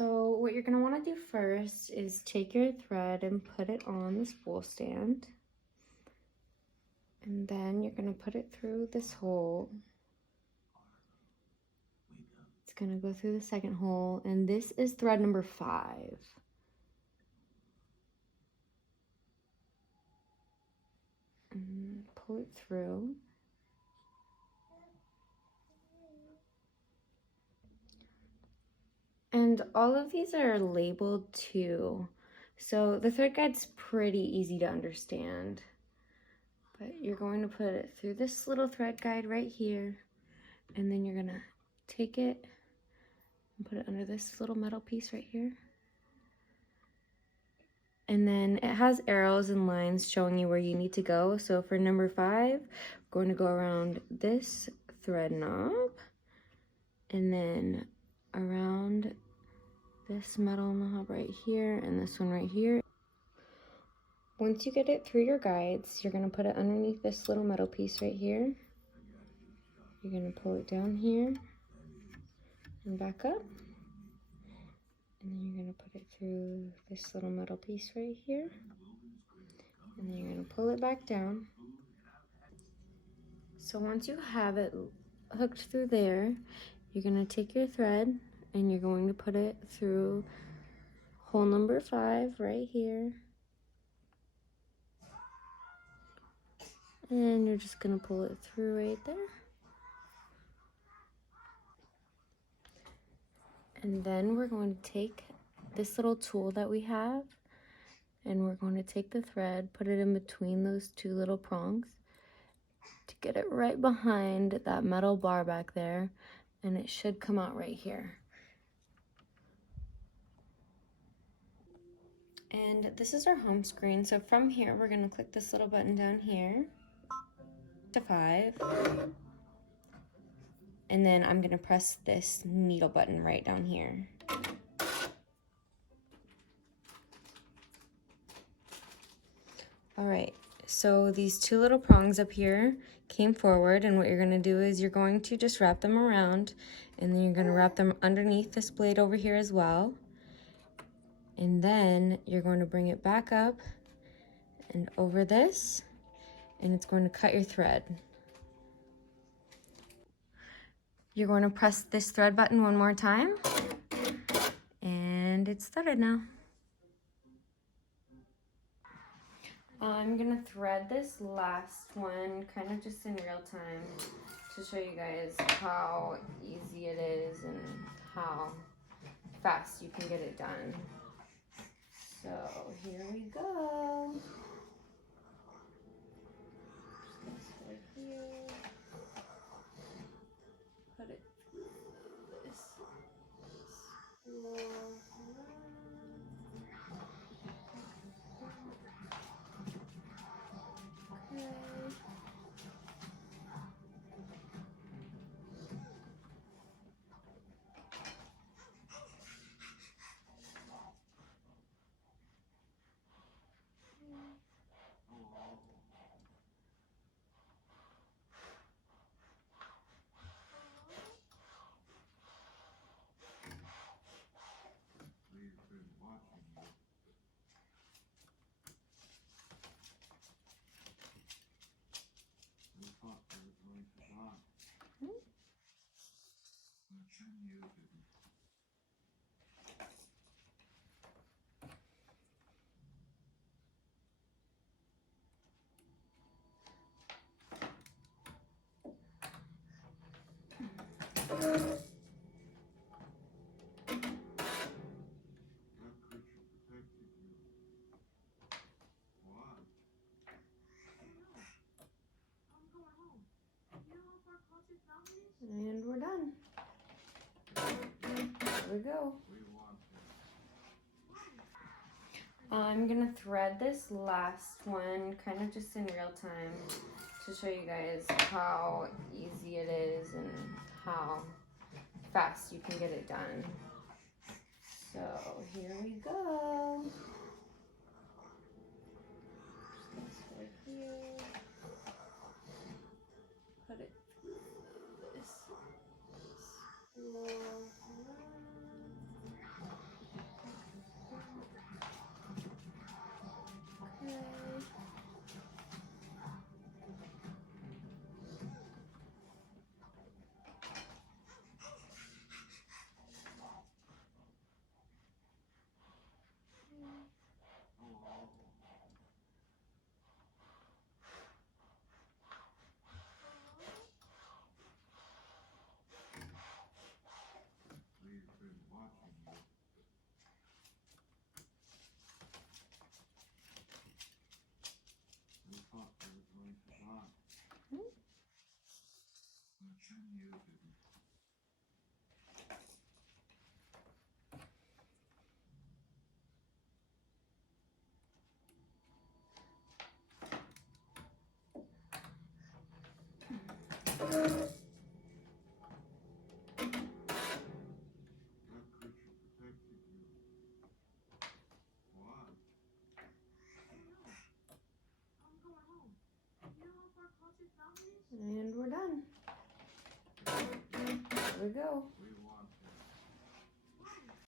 So what you're going to want to do first is take your thread and put it on the spool stand. And then you're going to put it through this hole. It's going to go through the second hole, and this is thread number 5. And pull it through. And all of these are labeled too, so the thread guide's pretty easy to understand. But you're going to put it through this little thread guide right here, and then you're gonna take it and put it under this little metal piece right here. And then it has arrows and lines showing you where you need to go. So for number 5, we're going to go around this thread knob, and then around this metal knob right here, and this one right here. Once you get it through your guides, you're going to put it underneath this little metal piece right here. You're going to pull it down here and back up. And then you're going to put it through this little metal piece right here. And then you're going to pull it back down. So once you have it hooked through there, you're going to take your thread and you're going to put it through hole number 5 right here. And you're just going to pull it through right there. And then we're going to take this little tool that we have, and we're going to take the thread, put it in between those 2 little prongs to get it right behind that metal bar back there, and it should come out right here. And this is our home screen. So from here, we're going to click this little button down here to 5. And then I'm going to press this needle button right down here. All right, so these 2 little prongs up here came forward, and what you're going to do is you're going to just wrap them around, and then you're going to wrap them underneath this blade over here as well. And then you're going to bring it back up and over this, and it's going to cut your thread. You're going to press this thread button one more time, and it's started now. I'm gonna thread this last one kind of just in real time to show you guys how easy it is and how fast you can get it done. So here we go. Just gonna start here. Put it this spool around. Okay. And we're done. There we go. I'm gonna thread this last one kind of just in real time to show you guys how easy it is and how fast you can get it done. So here we go. Just gonna start here. Put it through this spool around. And we're done. There we go.